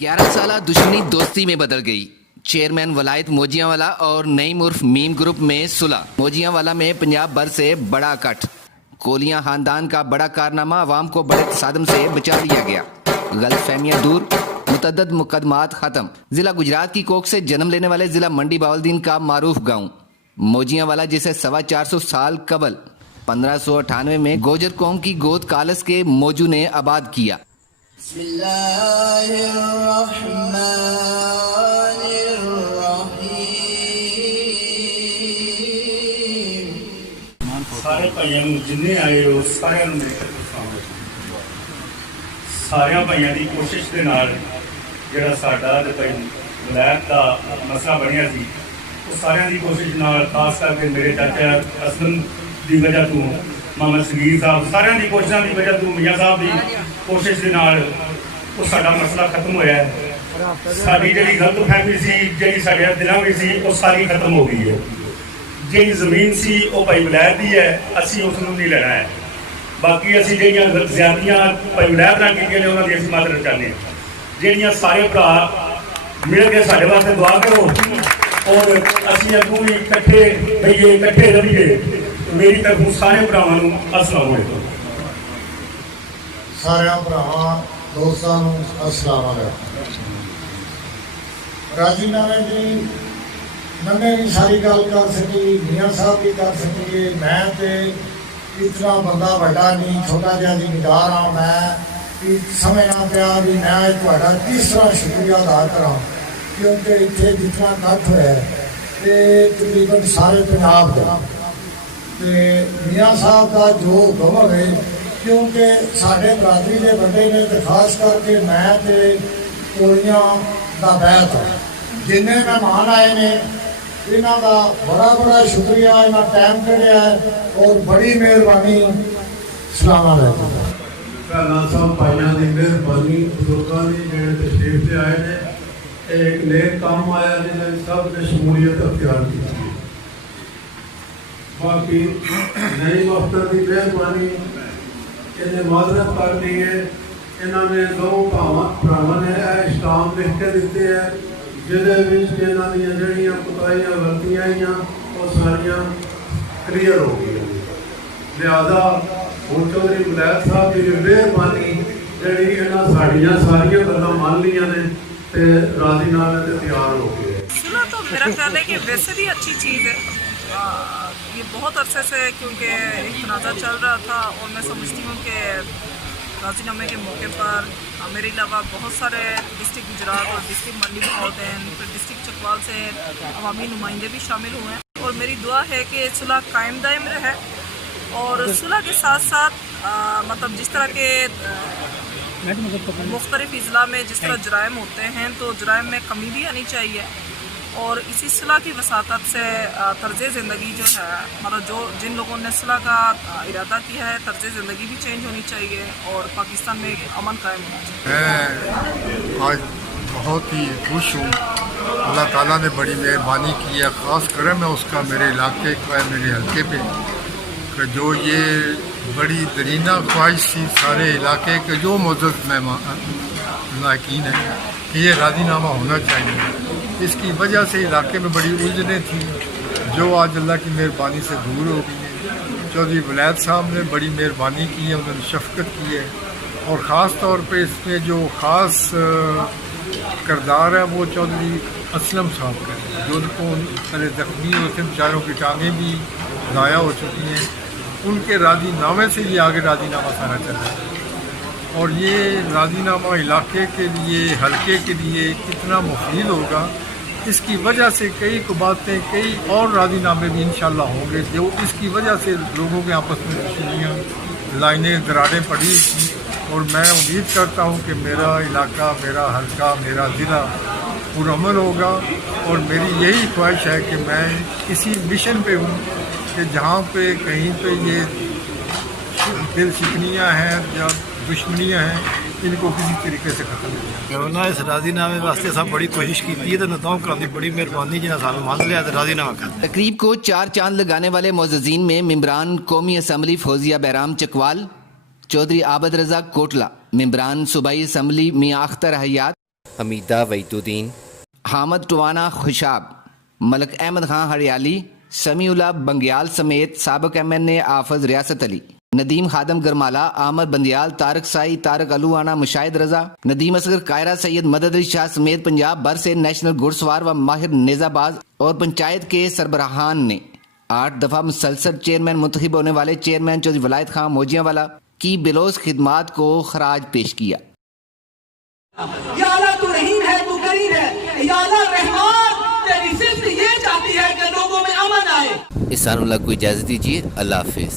11 साला दुश्मनी दोस्ती में बदल गई। चेयरमैन वलायत मोजियांवाला और नईम उर्फ मीम ग्रुप में सुलह। मोजियांवाला में पंजाब भर से बड़ा इकट्ठ। कोलियां खानदान का बड़ा कारनामा अवाम को बड़े तसादम से बचा लिया गया। गलत फहमियाँ दूर, मुतअद्दिद मुकदमात खत्म। जिला गुजरात की कोख से जन्म लेने वाले जिला मंडी बावलदीन का मारूफ गाँव मोजियांवाला, जिसे 425 साल कबल 1598 में गोजर कौम की गोद कालस के मौजू ने आबाद किया। सारे भाइयों जिन्ने आए हो सारे सारे भाइयों की कोशिश के नाल जिहड़ा साडा ते भाई वलैत का मसला बनिया सी, वो सारिਆਂ की कोशिश नाल, खास करके मेरे चाचा असलम की वजह तो, मामा सगीर साहब, सारिਆਂ की कोशिशों की वजह तो, मियाँ साहब की कोशिश के नाल वो साडा मसला खत्म होया है। साडी जिहड़ी गलत फहमी सी, जिहड़ी साडे दिलों में सी, वो सारी खत्म हो गई है। जी जमीन सी वो भाई वलैत की है, असी उसनों नहीं लेना है। बाकी असी जिहड़ियां ज्यादतियां भाई वलैत नाल कीतियां ने उन्हां दी असीं मदद चाहते हैं। जिहड़ियां सारे भरा मिल के साडे वास्ते दुआ करो और असीं अगों भी इकट्ठे रहिए, इकट्ठे रहिए। मेरी तरफों सारे भरावां नूं अस्सलाम वालेकुम। सारे भरावां दोस्तां नूं अस्सलाम वालेकुम। राजीनामे दी मैंने भी सारी गल कर सकी, मियाँ साहब भी कर सकी। मैं तो इतना बंदा बड़ा नहीं, छोटा जहा जिम्मेदार हाँ। मैं समझना पाया भी मैं थोड़ा किस तरह शुक्रिया अदा करा, क्योंकि इतने जितना इकट्ठ होया तो तकरीबन सारे पंजाब का मियाँ साहब का जो हुक्म है, क्योंकि साढ़े बरादरी के बंदे ने तो खास करके मैं तो कोलियां का बैत जिन्ने मेहमान आए ने इन्हों का बड़ा बड़ा शुक्रिया, इन्होंने टाइम कढ़िया और बड़ी मेहरबानी। सलाम अलैकुम। सब भाइयों की मेहरबानी, बुजुर्गों की जो तशरीफ से आए ने, एक नेक काम आया जिन्हें सब ने शमूलियत अख्तियार की। बाकी नई अफसर की मेहरबानी, इन्हें माजरत कर ली है। इन्होंने दो भरावां ने इस्लाम लिख के दिते है, जिहड़ियां कोताहियां गलतियां आईयां वो सारियां क्लीयर हो गई। लिहाजा हुण चौधरी वलैत साहब की मेहरबानी जिहड़ी इन्हां साडियां सारियां गल्लां मान लियां ने ते राजीनामे ते तैयार हो गए। सुलह तो मेरा ख्याल है कि वैसे भी अच्छी चीज़ है। ये बहुत अरसे से क्योंकि एक तनाज़ा चल रहा था और मैं समझती हूँ कि राजीनामे के मौके पर मेरे अलावा बहुत सारे डिस्ट्रिक्ट गुजरात और डिस्ट्रिक्ट मंडी महोदय, फिर डिस्ट्रिक्ट चकवाल से अवामी नुमाइंदे भी शामिल हुए हैं। और मेरी दुआ है कि सुलह कायम दायम रहे और सुलह के साथ साथ मतलब जिस तरह के मुख्तलिफ अजला में जिस तरह जराइम होते हैं तो जराइम में कमी भी आनी चाहिए और इसी सुलह की वसातत से तर्ज ज़िंदगी जो है, मतलब जो जिन लोगों ने सुलह का इरादा किया है, तर्ज ज़िंदगी भी चेंज होनी चाहिए और पाकिस्तान में एक अमन कायम होना चाहिए। मैं आज बहुत ही खुश हूँ, अल्लाह ताला ने बड़ी मेहरबानी की है। ख़ास कर मैं उसका मेरे इलाके का, मेरे हल्के पे कि जो ये बड़ी दरीना ख्वाहिश थी सारे इलाके के जो मुअज़्ज़ज़ मेहमान लायकीन है कि ये राज़ीनामा होना चाहिए। इसकी वजह से इलाके में बड़ी उलझनें थी जो आज अल्लाह की मेहरबानी से दूर हो गई हैं। चौधरी वलैत साहब ने बड़ी मेहरबानी की है, उन्होंने शफकत की है और ख़ास तौर पे इसमें जो ख़ास किरदार है वो चौधरी असलम साहब का है, जो उनको पहले ज़ख्मी होते बेचारों की टांगें भी ज़ाया हो चुकी हैं। उनके राज़ीनामे से ये आगे राज़ीनामा सारा चल रहा है और ये राज़ीनामा इलाके के लिए, हल्के के लिए कितना मुफीद होगा, इसकी वजह से कई बातें, कई और राज़ीनामे भी इंशाअल्लाह होंगे जो इसकी वजह से लोगों के आपस में दुश्मनियाँ, लाइनें, दरारें पड़ी थी। और मैं उम्मीद करता हूँ कि मेरा इलाका, मेरा हल्का, मेरा ज़िला पुरअमन होगा और मेरी यही ख्वाहिश है कि मैं इसी मिशन पे हूँ कि जहाँ पे कहीं पे ये दिल शिकनियाँ हैं या दुश्मनियाँ हैं, इनको किसी तरीके से खत्म करना। इस राजीनामे वास्ते सब बड़ी कोशिश की है, तो नताओं का बड़ी मेहरबानी जिन्हें सानू मान लिया तो राजीनामा कर। तकरीब को 4 चांद लगाने वाले मोअज़्ज़ज़ीन में मेंबरान कौमी असम्बली फौजिया बहराम चकवाल, चौधरी आबद रज़ा कोटला, मेंबरान सूबाई असम्बली मियां अख्तर हयात, حمیدہ وحیدالدین، حامد ٹوانا خوشاب، ملک احمد خان ہریالی، سمیع اللہ بنگیال سمیت سابق MNA آفز ریاست علی، ندیم خادم گرمالا، احمد بندیال، طارق سائی، طارق الوانہ، مشاہد رضا، ندیم اصغر، قائرہ سید، مدد علی شاہ سمیت پنجاب بھر سے نیشنل گھڑ سوار و ماہر نیزہ باز اور پنچایت کے سربراہان نے 8 دفعہ مسلسل چیئرمین منتخب ہونے والے چیئرمین چودھری ولایت خان موجیاں والا کی بلوز خدمات کو خراج پیش کیا۔ یا اللہ تو رحیم ہے، تو کریم ہے، یا اللہ رحمان، تیری صرف یہ چاہتی ہے کہ لوگوں میں امن آئے۔ احسان اللہ کو اجازت دیجیے، اللہ حافظ۔